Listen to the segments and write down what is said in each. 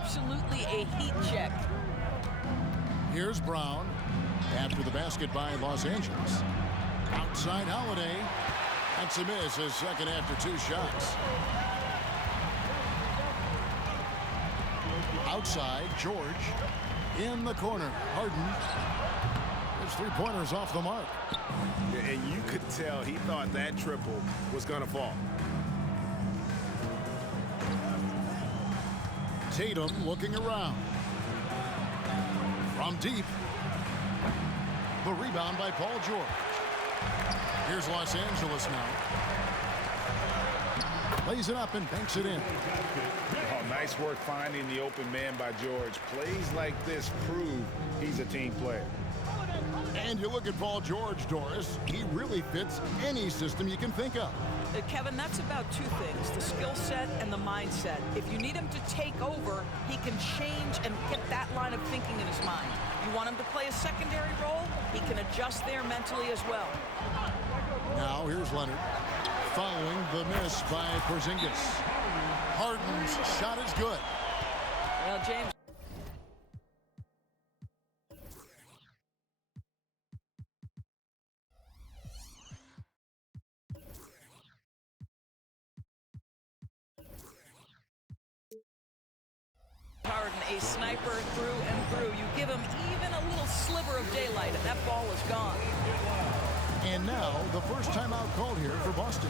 absolutely a heat check. Here's Brown after the basket by Los Angeles. Outside Holiday. That's a miss, his second after 2 shots. Outside, George. In the corner, Harden. His 3-pointers off the mark. And you could tell he thought that triple was going to fall. Tatum looking around. From deep. The rebound by Paul George. Here's Los Angeles now. Lays it up and banks it in. Oh, nice work finding the open man by George. Plays like this prove he's a team player. And you look at Paul George, Doris. He really fits any system you can think of. Kevin, that's about 2 things, the skill set and the mindset. If you need him to take over, he can change and get that line of thinking in his mind. You want him to play a secondary role, he can adjust there mentally as well. Now here's Leonard. Following the miss by Porzingis. Harden's shot is good. Well, James. Harden, a sniper through and through. You give him even a little sliver of daylight, and that ball is gone. And now the first timeout called here for Boston.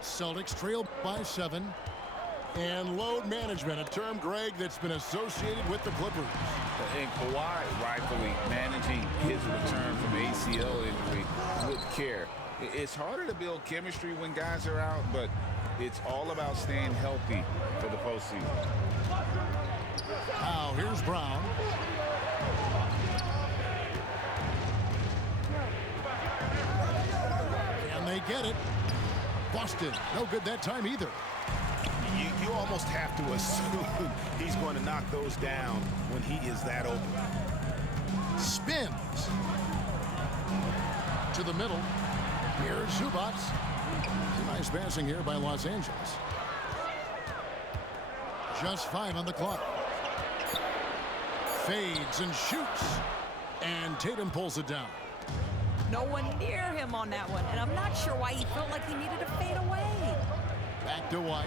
Celtics trail by 7. And load management, a term, Greg, that's been associated with the Clippers. And Kawhi rightfully managing his return from ACL injury with care. It's harder to build chemistry when guys are out, but it's all about staying healthy for the postseason. Now, here's Brown. Can they get it? Busted. No good that time either. You almost have to assume he's going to knock those down when he is that open. Spins. To the middle. Here's Zubac. Nice passing here by Los Angeles. Just 5 on the clock. Fades and shoots. And Tatum pulls it down. No one near him on that one, and I'm not sure why he felt like he needed to fade away. Back to White.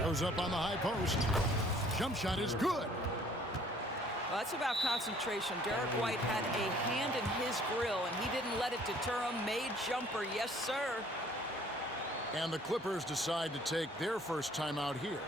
Goes up on the high post. Jump shot is good. Well, that's about concentration. Derek White had a hand in his grill, and he didn't let it deter him. Made jumper, yes, sir. And the Clippers decide to take their first timeout here.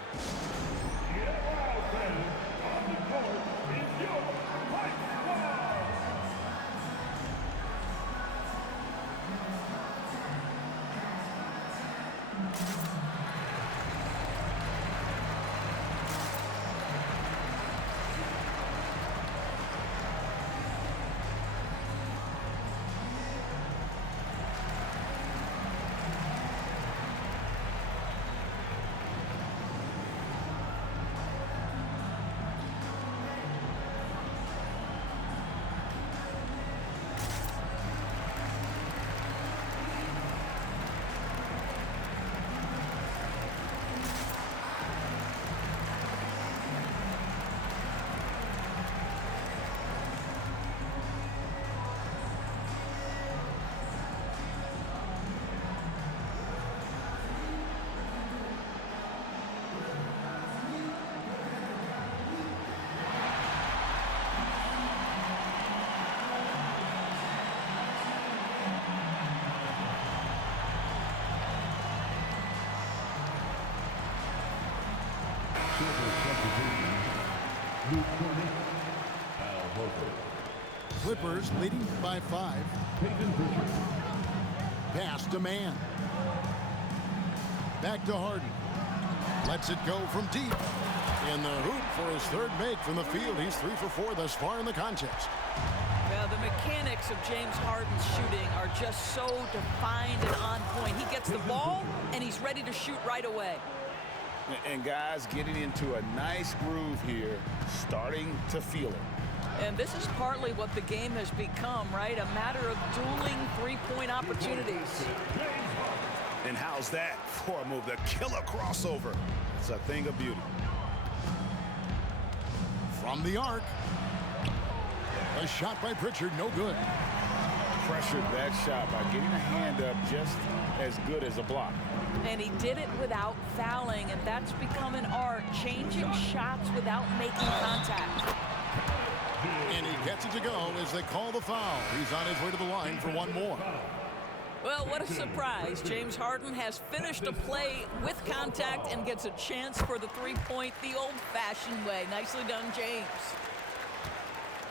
Clippers leading by 5. Pass to Man. Back to Harden. Lets it go from deep. In the hoop for his third make from the field. He's 3 for 4 thus far in the contest. Well, the mechanics of James Harden's shooting are just so defined and on point. He gets the ball, and he's ready to shoot right away. And guys getting into a nice groove here, starting to feel it. And this is partly what the game has become, right? A matter of dueling three-point opportunities. And how's that for a move? The killer crossover. It's a thing of beauty. From the arc. A shot by Pritchard, no good. Pressured that shot by getting a hand up just as good as a block. And he did it without fouling, and that's become an art, changing shots without making contact. And he gets it to go as they call the foul. He's on his way to the line for one more. Well, what a surprise. James Harden has finished a play with contact and gets a chance for the three-point the old-fashioned way. Nicely done, James.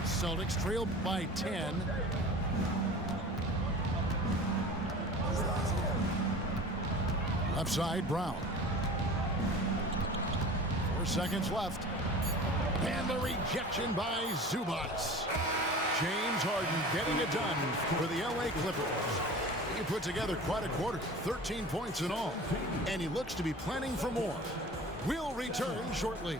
Celtics trail by 10. Left side, Brown. 4 seconds left. And the rejection by Zubats. James Harden getting it done for the LA Clippers. He put together quite a quarter, 13 points in all. And he looks to be planning for more. We'll return shortly.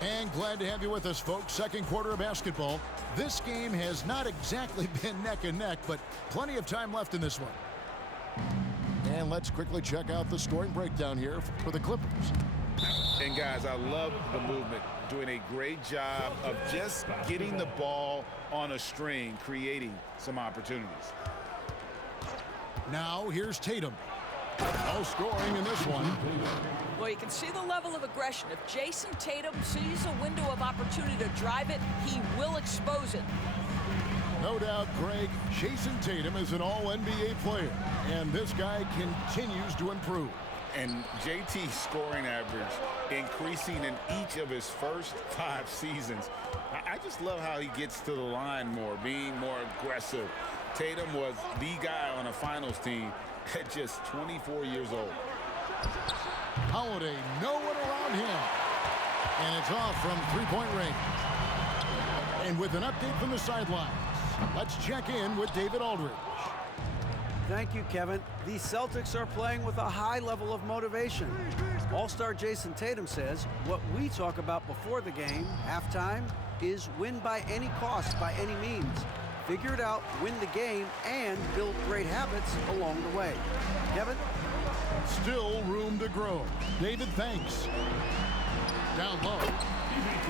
And glad to have you with us, folks. Second quarter of basketball. This game has not exactly been neck and neck, but plenty of time left in this one. And let's quickly check out the scoring breakdown here for the Clippers. And guys, I love the movement, doing a great job of just getting the ball on a string, creating some opportunities. Now here's Tatum. No scoring in this one. Well, you can see the level of aggression. If Jason Tatum sees a window of opportunity to drive it, he will expose it. No doubt, Greg, Jason Tatum is an all-NBA player, and this guy continues to improve. And JT's scoring average increasing in each of his first 5 seasons. I just love how he gets to the line more, being more aggressive. Tatum was the guy on a finals team at just 24 years old. Holiday, no one around him. And it's off from three-point range. And with an update from the sidelines, let's check in with David Aldridge. Thank you, Kevin. The Celtics are playing with a high level of motivation. All-star Jason Tatum says what we talk about before the game, halftime, is win by any cost, by any means. Figure it out, win the game, and build great habits along the way. Kevin? Still room to grow. David, thanks. Down low.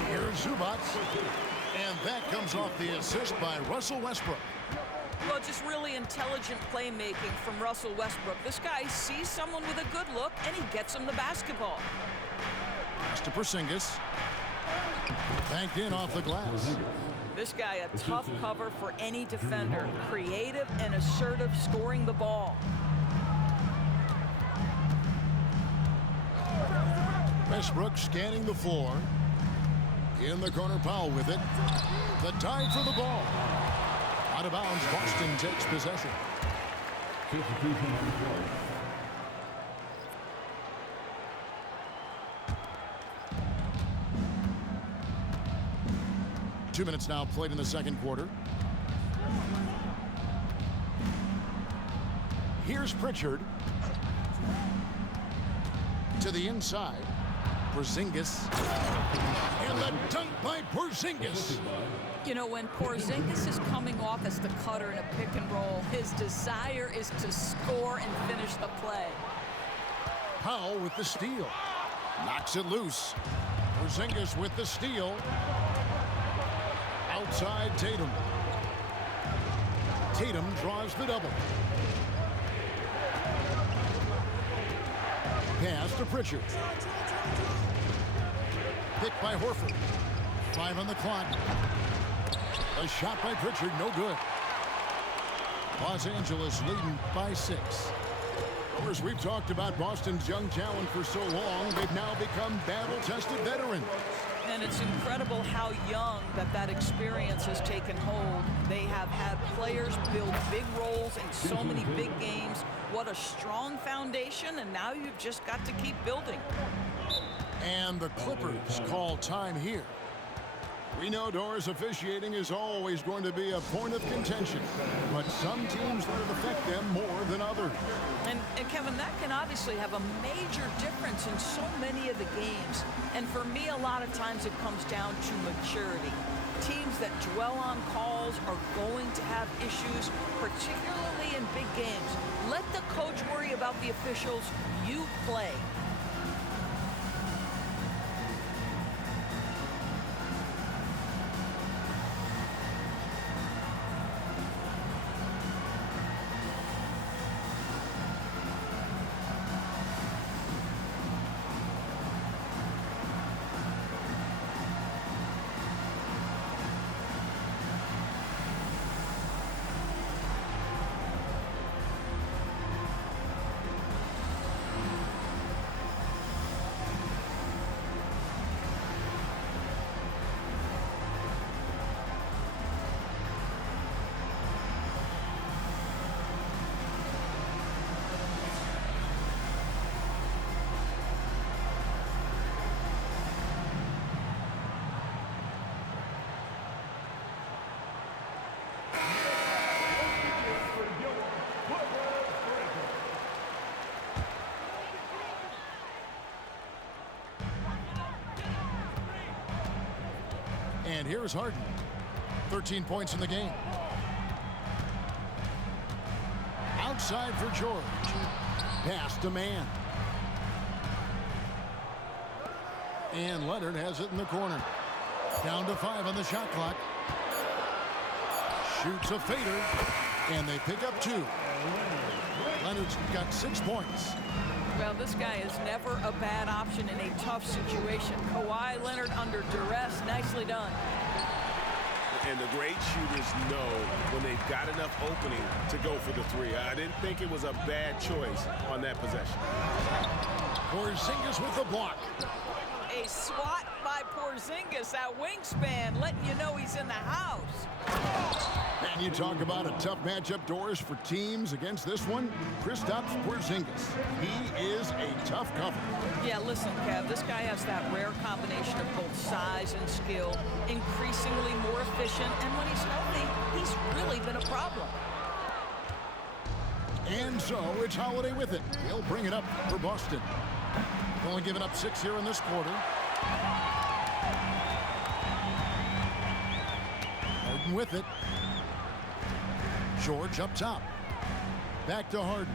Here's Zubats. And that comes off the assist by Russell Westbrook. Well, just really intelligent playmaking from Russell Westbrook. This guy sees someone with a good look, and he gets him the basketball. Pass to Porzingis. Banked in off the glass. This guy, a tough cover for any defender. Creative and assertive scoring the ball. Westbrook scanning the floor. In the corner, Powell with it. The dive for the ball. Out of bounds, Boston takes possession. Two minutes now played in the second quarter. Here's Pritchard. To the inside. Porzingis. And the dunk by Porzingis. You know, when Porzingis is coming off as the cutter in a pick and roll, his desire is to score and finish the play. Powell with the steal. Knocks it loose. Porzingis with the steal. Outside Tatum. Tatum draws the double. Pass to Pritchard. Picked by Horford. 5 on the clock. A shot by Pritchard, no good. Los Angeles leading by 6. As we've talked about Boston's young talent for so long, they've now become battle-tested veterans. And it's incredible how young that experience has taken hold. They have had players build big roles in so many big games. What a strong foundation, and now you've just got to keep building. And the Clippers call time here. We know Doris officiating is always going to be a point of contention, but some teams let it affect them more than others. And Kevin, that can obviously have a major difference in so many of the games. And for me, a lot of times it comes down to maturity. Teams that dwell on calls are going to have issues, particularly in big games. Let the coach worry about the officials. You play. And here's Harden. 13 points in the game. Outside for George. Pass to man. And Leonard has it in the corner. Down to 5 on the shot clock. Shoots a fader. And they pick up 2. Leonard's got 6 points. Well, this guy is never a bad option in a tough situation. Kawhi Leonard under duress. Nicely done. And the great shooters know when they've got enough opening to go for the 3. I didn't think it was a bad choice on that possession. Porzingis with the block. A swat by Porzingis, that wingspan, letting you know he's in the house. And you talk about a tough matchup, Doris, for teams against this one. Kristaps Porzingis. He is a tough cover. Yeah, listen, Kev, this guy has that rare combination of both size and skill, increasingly more efficient, and when he's healthy, he's really been a problem. And so it's Holiday with it. He'll bring it up for Boston. Only giving up 6 here in this quarter. Harden with it. George up top. Back to Harden.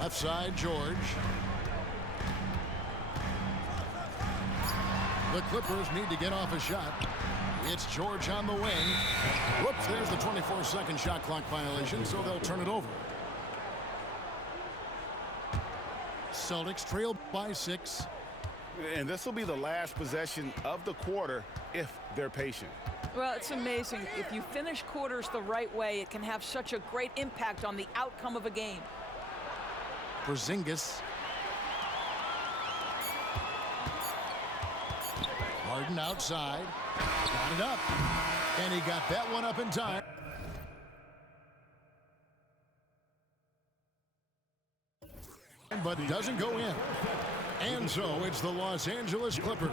Left side, George. The Clippers need to get off a shot. It's George on the wing. Whoops, there's the 24-second shot clock violation, so they'll turn it over. Celtics trail by 6. And this will be the last possession of the quarter if they're patient. Well, it's amazing. If you finish quarters the right way, it can have such a great impact on the outcome of a game. Porzingis. Harden outside. Got it up. And he got that one up in time. But doesn't go in. And so it's the Los Angeles Clippers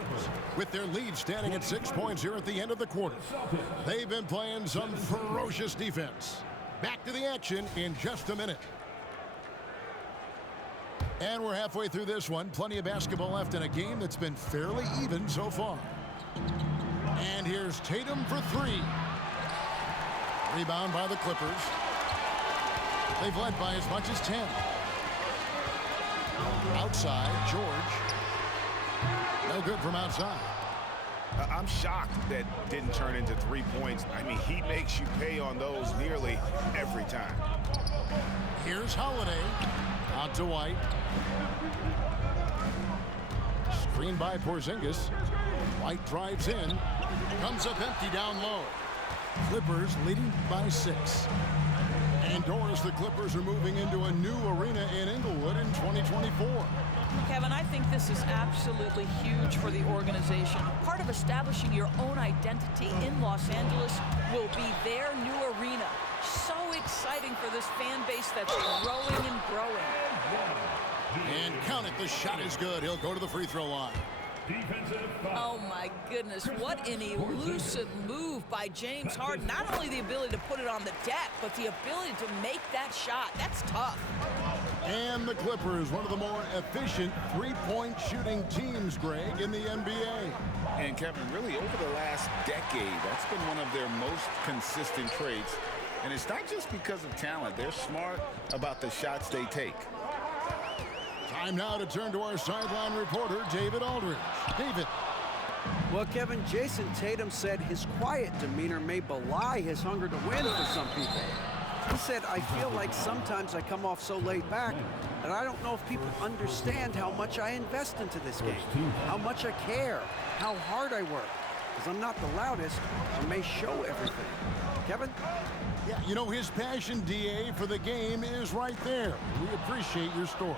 with their lead standing at 6 points here at the end of the quarter. They've been playing some ferocious defense. Back to the action in just a minute. And we're halfway through this one. Plenty of basketball left in a game that's been fairly even so far. And here's Tatum for 3. Rebound by the Clippers. They've led by as much as 10. Outside, George. No good from outside. I'm shocked that didn't turn into 3 points. I mean, he makes you pay on those nearly every time. Here's Holiday. Out to White. Screen by Porzingis. White drives in. Comes up empty down low. Clippers leading by 6. Indoors, the Clippers are moving into a new arena in Inglewood in 2024. Kevin, I think this is absolutely huge for the organization. Part of establishing your own identity in Los Angeles will be their new arena. So exciting for this fan base that's growing and growing. And count it, the shot is good. He'll go to the free throw line. Oh my goodness, what an elusive move by James Harden. Not only the ability to put it on the deck, but the ability to make that shot. That's tough. And the Clippers, one of the more efficient three-point shooting teams, Greg, in the NBA. And Kevin, really over the last decade, that's been one of their most consistent traits. And it's not just because of talent. They're smart about the shots they take. Time now to turn to our sideline reporter, David Aldridge. David. Well, Kevin, Jason Tatum said his quiet demeanor may belie his hunger to win for some people. He said, I feel like sometimes I come off so laid back that I don't know if people understand how much I invest into this game, how much I care, how hard I work. Because I'm not the loudest, I may show everything. Kevin? Yeah, you know, his passion, DA, for the game is right there. We appreciate your story.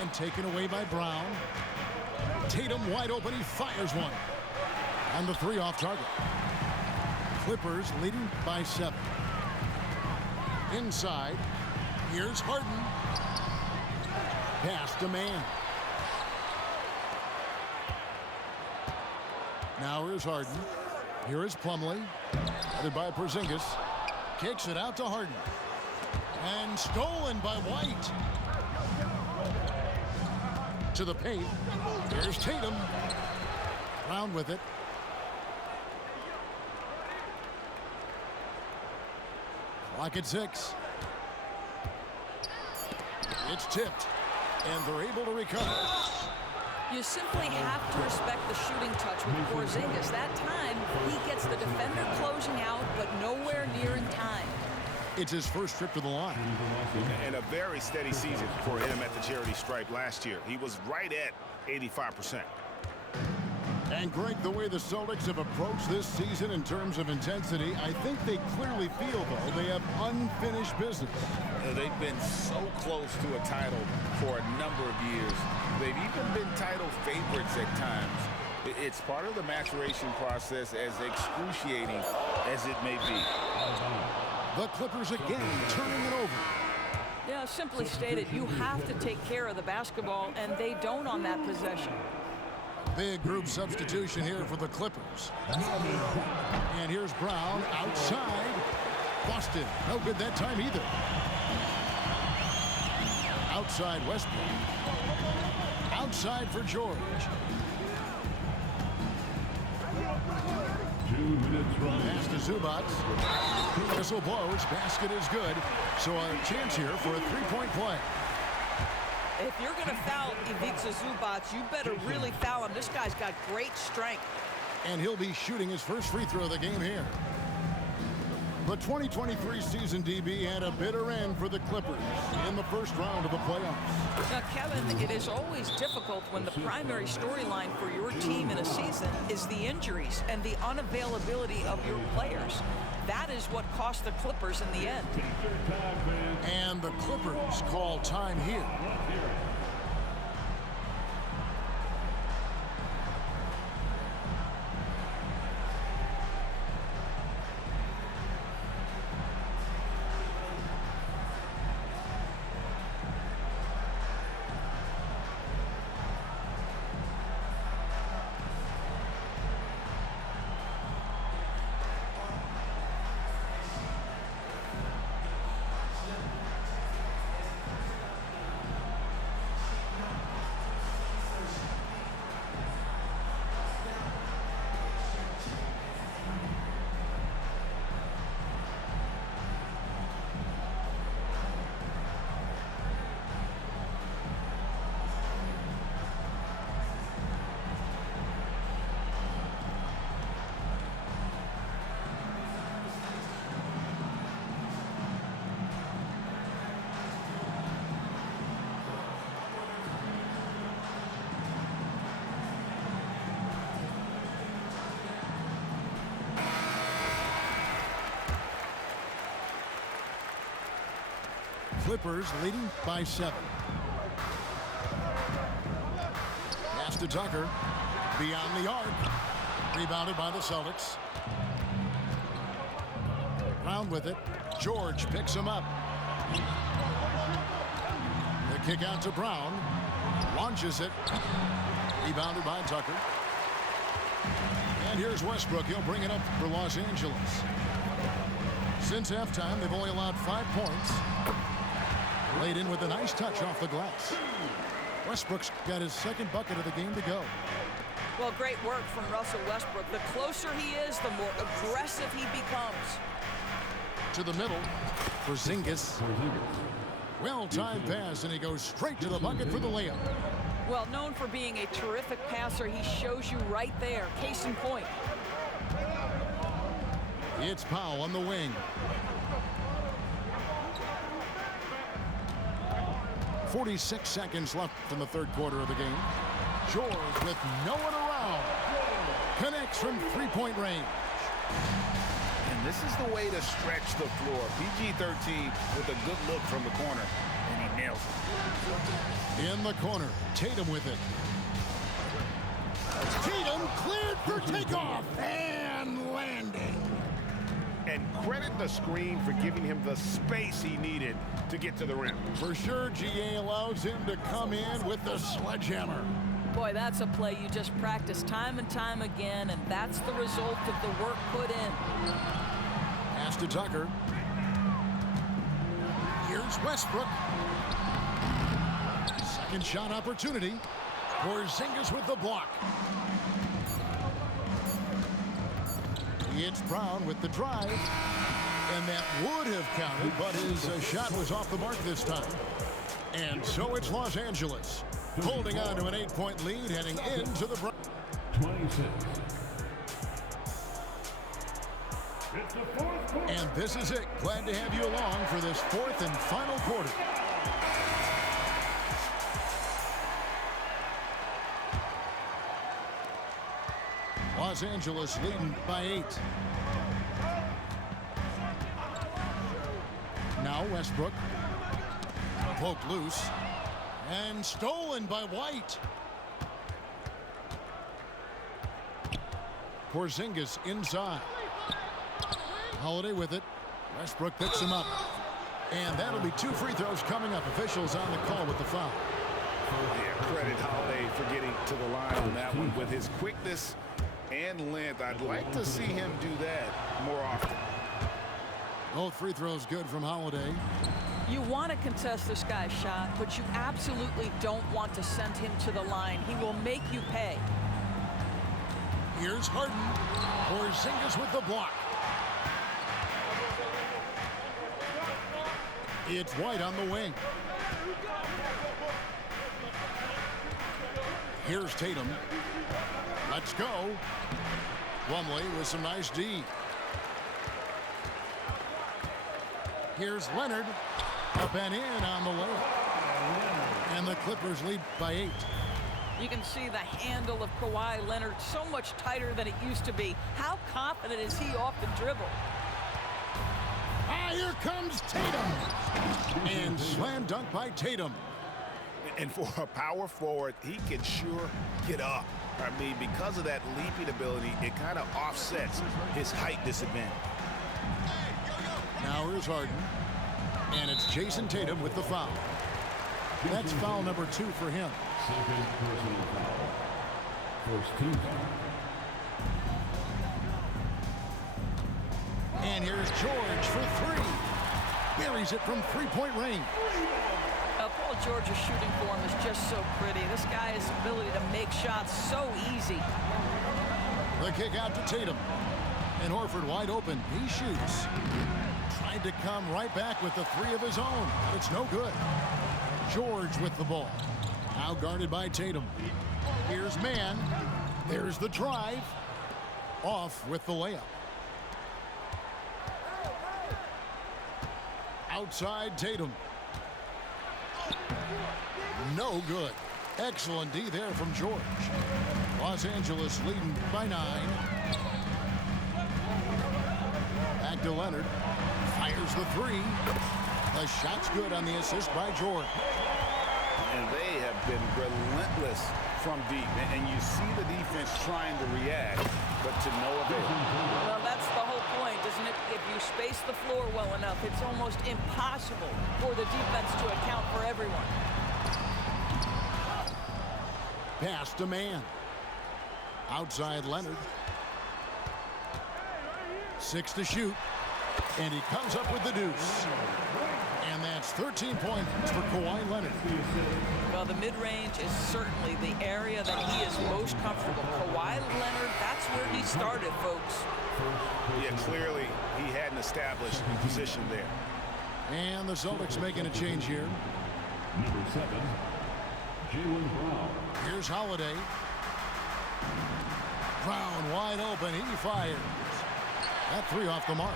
And taken away by Brown. Tatum wide open, he fires one. On the 3 off target. Clippers leading by 7. Inside, here's Harden. Pass to man. Now here's Harden. Here is Plumlee. Headed by Porzingis. Kicks it out to Harden. And stolen by White. To the paint. Here's Tatum. Brown with it. Clock at 6. It's tipped. And they're able to recover. You simply have to respect the shooting touch with Porzingis. That time, he gets the defender closing out, but nowhere near in time. It's his first trip to the line. And a very steady season for him at the charity stripe last year. He was right at 85%. And Greg, the way the Celtics have approached this season in terms of intensity, I think they clearly feel, though, they have unfinished business. They've been so close to a title for a number of years. They've even been title favorites at times. It's part of the maturation process, as excruciating as it may be. The Clippers again turning it over. Yeah, simply stated, you have to take care of the basketball, and they don't on that possession. Big group substitution here for the Clippers. And here's Brown outside. Boston, no good that time either. Outside Westbrook. Outside for George. 2 minutes running. Pass to Zubac. Whistle blows. Basket is good. So a chance here for a three-point play. If you're going to foul Ivica Zubac, you better really foul him. This guy's got great strength. And he'll be shooting his first free throw of the game here. The 2023 season, DB, had a bitter end for the Clippers in the first round of the playoffs. Now, Kevin, it is always difficult when the primary storyline for your team in a season is the injuries and the unavailability of your players. That is what cost the Clippers in the end. And the Clippers call time here. Clippers leading by 7. Pass to Tucker. Beyond the arc. Rebounded by the Celtics. Brown with it. George picks him up. The kick out to Brown. Launches it. Rebounded by Tucker. And here's Westbrook. He'll bring it up for Los Angeles. Since halftime, they've only allowed 5 points. Laid in with a nice touch off the glass. Westbrook's got his second bucket of the game to go. Well, great work from Russell Westbrook. The closer he is, the more aggressive he becomes. To the middle for Zingis. Well-timed pass, and he goes straight to the bucket for the layup. Well, known for being a terrific passer, he shows you right there. Case in point. It's Powell on the wing. 46 seconds left in the third quarter of the game. George with no one around. Connects from three-point range. And this is the way to stretch the floor. PG-13 with a good look from the corner, and he nails it. In the corner, Tatum with it. Tatum cleared for takeoff and landing. And credit the screen for giving him the space he needed to get to the rim. For sure, GA allows him to come in with the sledgehammer. Boy, that's a play you just practice time and time again, and that's the result of the work put in. Pass to Tucker. Here's Westbrook. Second shot opportunity. Porzingis with the block. It's Brown with the drive. And that would have counted, but his shot was off the mark this time. And so it's Los Angeles, holding on to an 8-point lead, heading into the 26. And this is it. Glad to have you along for this fourth and final quarter. Los Angeles leading by 8. Now Westbrook. Poked loose. And stolen by White. Porzingis inside. Holiday with it. Westbrook picks him up. And that'll be 2 free throws coming up. Officials on the call with the foul. Yeah, credit Holiday for getting to the line on that one. With his quickness and length, I'd like to see him do that more often. Both free throws good from Holiday. You want to contest this guy's shot, but you absolutely don't want to send him to the line. He will make you pay. Here's Harden. Porzingis with the block. It's White on the wing. Here's Tatum. Let's go. Plumlee with some nice D. Here's Leonard. Up and in on the layup. And the Clippers lead by 8. You can see the handle of Kawhi Leonard so much tighter than it used to be. How confident is he off the dribble? Ah, here comes Tatum. And slam dunk by Tatum. And for a power forward, he can sure get up. I mean, because of that leaping ability, it kind of offsets his height disadvantage. Now here's Harden. And it's Jason Tatum with the foul. That's foul number 2 for him. Second personal foul. First team foul. And here's George for 3. Buries it from three-point range. Paul George's shooting form is just so pretty. This guy's ability to make shots so easy. The kick out to Tatum. And Horford wide open. He shoots. Tried to come right back with the 3 of his own. But it's no good. George with the ball. Now guarded by Tatum. Here's Mann. There's the drive. Off with the layup. Outside Tatum. No good. Excellent D there from George. Los Angeles leading by 9. Back to Leonard. Fires the 3. The shot's good on the assist by George. And they have been relentless from deep. And you see the defense trying to react, but to no avail. Well, that's the whole point, isn't it? If you space the floor well enough, it's almost impossible for the defense to account for everyone. Pass to man. Outside Leonard. 6 to shoot. And he comes up with the deuce. And that's 13 points for Kawhi Leonard. Well, the mid-range is certainly the area that he is most comfortable. Kawhi Leonard, that's where he started, folks. Yeah, clearly he hadn't established position there. And the Celtics making a change here. Number 7, Jaylen Brown. Here's Holiday. Brown wide open. He fires. That 3 off the mark.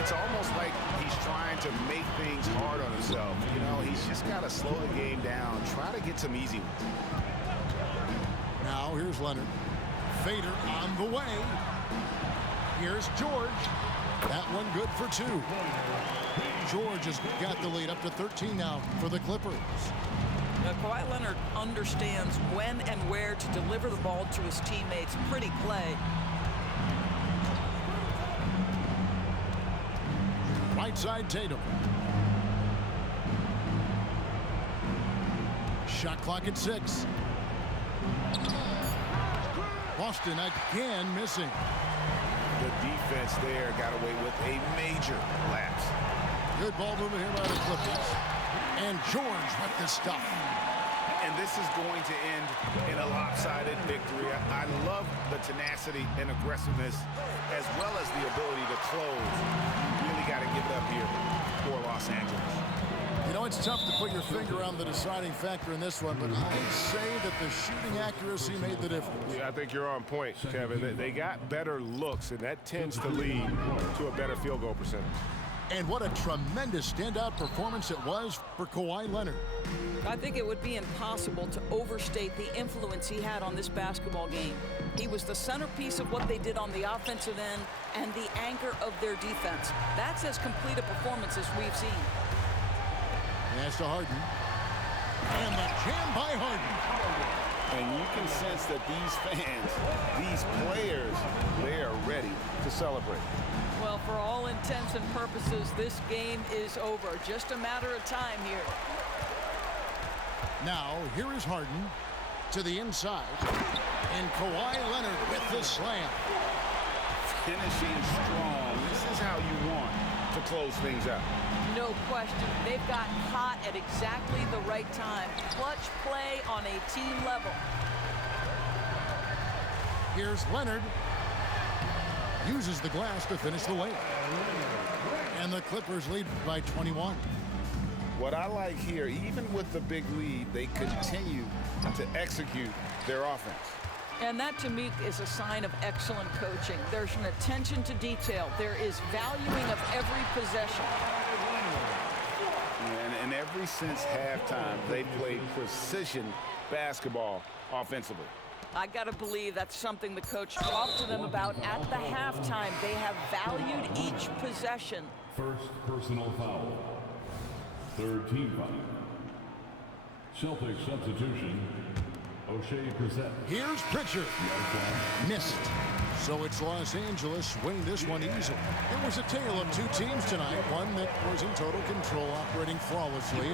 It's almost like he's trying to make things hard on himself. You know, he's just got to slow the game down. Try to get some easy ones. Now here's Leonard. Fader on the way. Here's George. That one good for 2. George has got the lead up to 13 now for the Clippers. Now, Kawhi Leonard understands when and where to deliver the ball to his teammates. Pretty play. Right side Tatum. Shot clock at 6. Boston again missing. The defense there got away with a major lapse. Good ball movement here by the Clippers. And George with the stuff. And this is going to end in a lopsided victory. I love the tenacity and aggressiveness as well as the ability to close. You really got to give it up here for Los Angeles. You know, it's tough to put your finger on the deciding factor in this one, but I'd say that the shooting accuracy made the difference. Yeah, I think you're on point, Kevin. They got better looks, and that tends to lead to a better field goal percentage. And what a tremendous standout performance it was for Kawhi Leonard. I think it would be impossible to overstate the influence he had on this basketball game. He was the centerpiece of what they did on the offensive end and the anchor of their defense. That's as complete a performance as we've seen. Pass to Harden. And the jam by Harden. And you can sense that these fans, these players, they are ready to celebrate. Well, for all intents and purposes, this game is over. Just a matter of time here. Now, here is Harden to the inside. And Kawhi Leonard with the slam. Finishing strong. This is how you want to close things out. No question. They've got hot at exactly the right time. Clutch play on a team level. Here's Leonard. Uses the glass to finish the layup. And the Clippers lead by 21. What I like here, even with the big lead, they continue to execute their offense. And that, to me, is a sign of excellent coaching. There's an attention to detail. There is valuing of every possession. And ever since halftime, they played precision basketball offensively. I got to believe that's something the coach talked to them about at the halftime. They have valued each possession. First personal foul. Third team foul. Celtics substitution. O'Shea Brissett. Here's Pritchard. Missed. So it's Los Angeles winning this one easily. It was a tale of 2 teams tonight. One that was in total control, operating flawlessly.